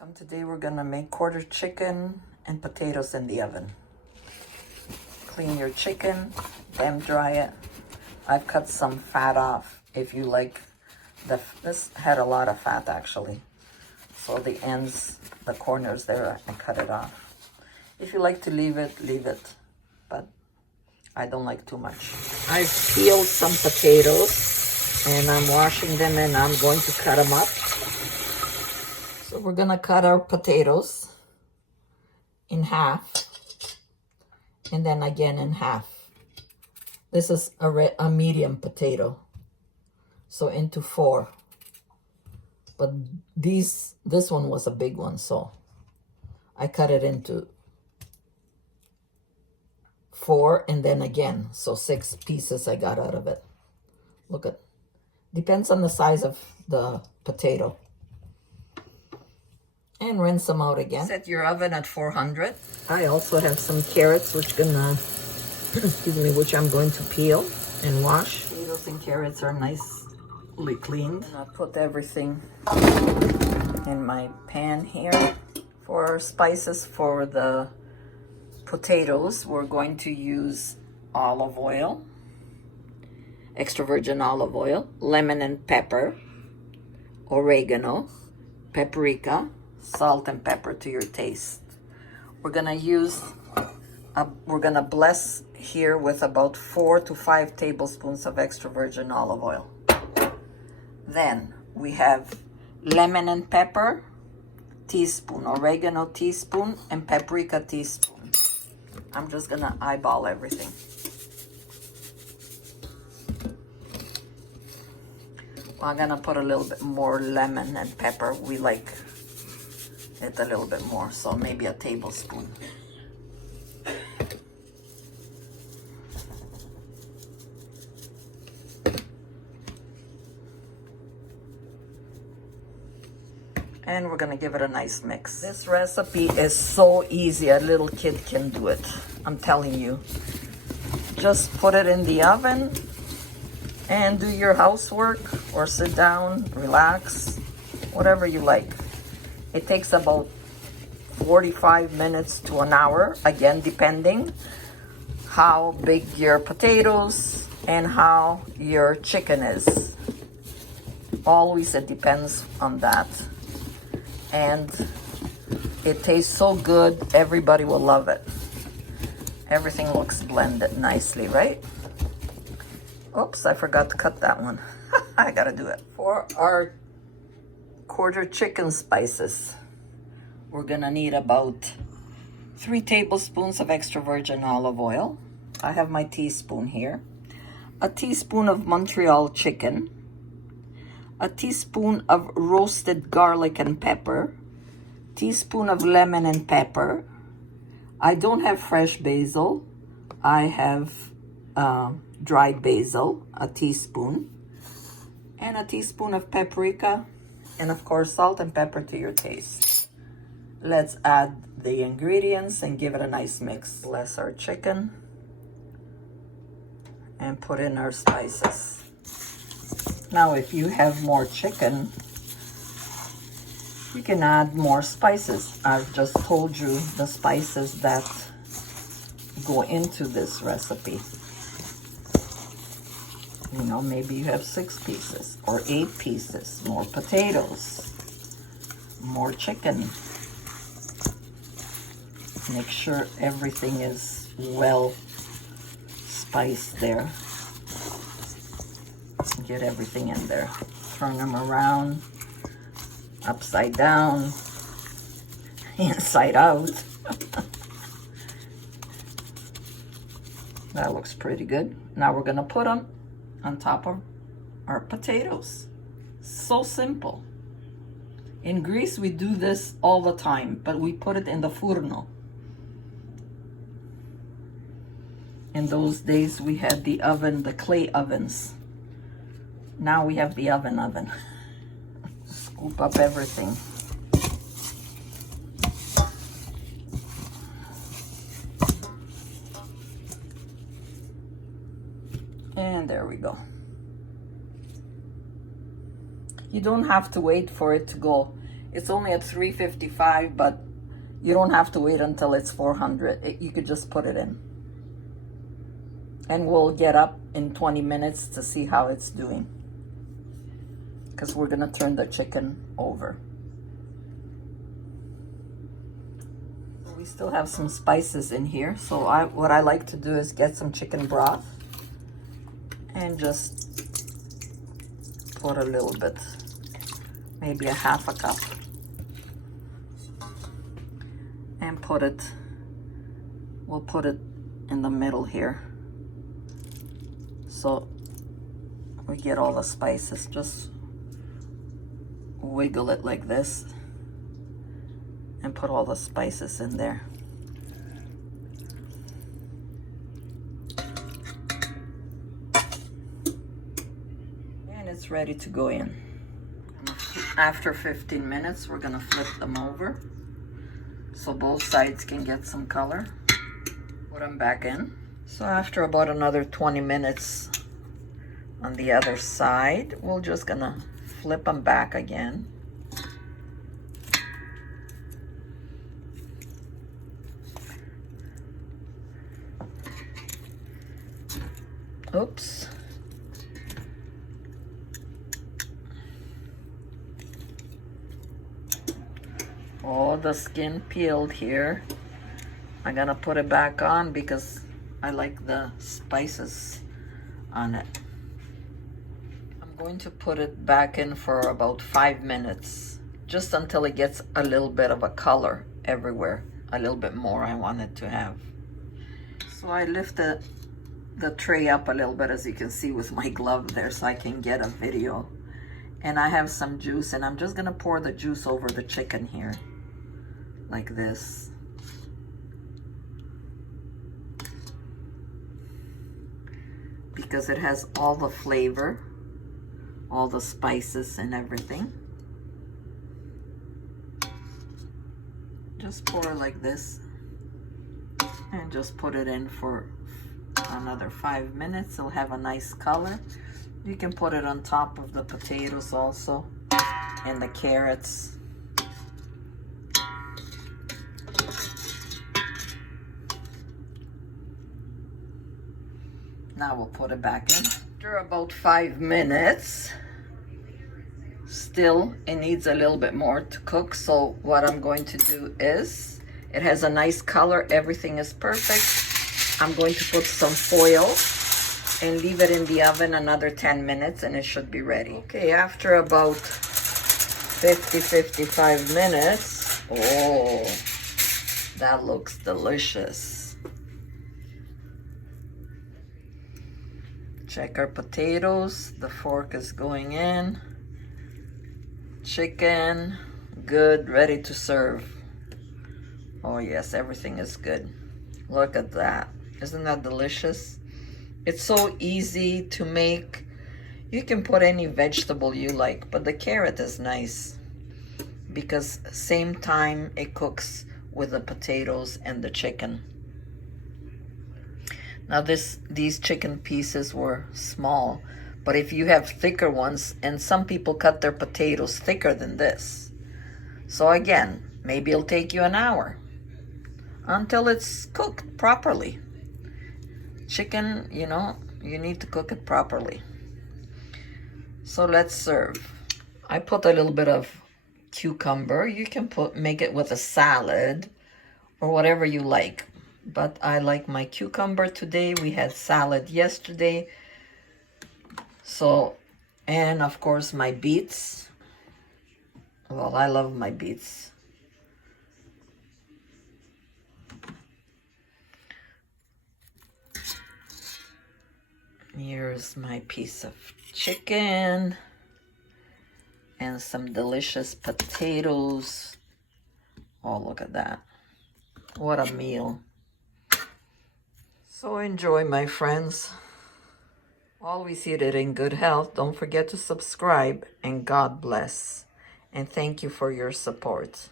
Welcome. Today we're gonna make quarter chicken and potatoes in the oven. Clean your chicken, damp dry it. I've cut some fat off. If you like, this had a lot of fat actually. So the ends, the corners there, I cut it off. If you like to leave it, leave it. But I don't like too much. I've peeled some potatoes and I'm washing them and I'm going to cut them up. So we're gonna cut our potatoes in half and then again in half. This is a medium potato, so into 4. But this one was a big one, so I cut it into 4 and then again, so 6 pieces I got out of it. Look at, depends on the size of the potato. And rinse them out again. Set your oven at 400. I also have some carrots which I'm going to peel and wash. Potatoes and carrots are nicely cleaned. I'll put everything in my pan here. For our spices for the potatoes, we're going to use olive oil, extra virgin olive oil, lemon and pepper, oregano, paprika, salt and pepper to your taste. We're gonna bless here with about 4 to 5 tablespoons of extra virgin olive oil. Then we have lemon and pepper, teaspoon, oregano teaspoon, and paprika teaspoon. I'm just gonna eyeball everything. I'm gonna put a little bit more lemon and pepper. We like it a little bit more, so maybe a tablespoon. And we're gonna give it a nice mix. This recipe is so easy, a little kid can do it. I'm telling you. Just put it in the oven and do your housework or sit down, relax, whatever you like. It takes about 45 minutes to an hour, again, depending how big your potatoes and how your chicken is. Always it depends on that. And it tastes so good, everybody will love it. Everything looks blended nicely, right? Oops, I forgot to cut that one. I gotta do it. For our quarter chicken spices, we're gonna need about 3 tablespoons of extra virgin olive oil. I have my teaspoon here. A teaspoon of Montreal chicken. A teaspoon of roasted garlic and pepper. Teaspoon of lemon and pepper. I don't have fresh basil. I have dried basil, a teaspoon. And a teaspoon of paprika. And of course, salt and pepper to your taste. Let's add the ingredients and give it a nice mix. Bless our chicken and put in our spices. Now, if you have more chicken, you can add more spices. I've just told you the spices that go into this recipe. You know, maybe you have 6 pieces or 8 pieces, more potatoes, more chicken. Make sure everything is well spiced there. Get everything in there. Turn them around, upside down, inside out. That looks pretty good. Now we're gonna put them on top of our potatoes. So simple. In Greece, we do this all the time, but we put it in the furno. In those days, we had the oven, the clay ovens. Now we have the oven. Scoop up everything. And there we go. You don't have to wait for it to go It's only at 355, but you don't have to wait until it's 400. You could just put it in. And we'll get up in 20 minutes to see how it's doing. Because we're gonna turn the chicken over. We still have some spices in here. So what I like to do is get some chicken broth and just put a little bit, maybe a half a cup. And we'll put it in the middle here. So we get all the spices. Just wiggle it like this and put all the spices in there. And it's ready to go in. After 15 minutes, we're gonna flip them over so both sides can get some color. Put them back in. So after about another 20 minutes on the other side, we're just gonna flip them back again. Oops. Oh, the skin peeled here. I'm gonna put it back on because I like the spices on it. I'm going to put it back in for about 5 minutes, just until it gets a little bit of a color everywhere. A little bit more I want it to have. So I lift the tray up a little bit, as you can see with my glove there, so I can get a video. And I have some juice, and I'm just gonna pour the juice over the chicken here, like this. Because it has all the flavor, all the spices and everything. Just pour it like this and just put it in for another 5 minutes. It'll have a nice color. You can put it on top of the potatoes also and the carrots. Now we'll put it back in. After about 5 minutes, still it needs a little bit more to cook. So what I'm going to do is, it has a nice color, everything is perfect. I'm going to put some foil and leave it in the oven another 10 minutes and it should be ready. Okay, after about 55 minutes, oh, that looks delicious. Check our potatoes, the fork is going in. Chicken, good, ready to serve. Oh yes, everything is good. Look at that. Isn't that delicious? It's so easy to make. You can put any vegetable you like, but the carrot is nice because same time it cooks with the potatoes and the chicken. Now these chicken pieces were small, but if you have thicker ones, and some people cut their potatoes thicker than this. So again, maybe it'll take you an hour until it's cooked properly. Chicken, you know, you need to cook it properly. So let's serve. I put a little bit of cucumber. You can make it with a salad or whatever you like. But I like my cucumber today. We had salad yesterday. So, and of course my beets. Well, I love my beets. Here's my piece of chicken and some delicious potatoes. Oh, look at that. What a meal. So enjoy, my friends. Always eat it in good health. Don't forget to subscribe, and God bless. And thank you for your support.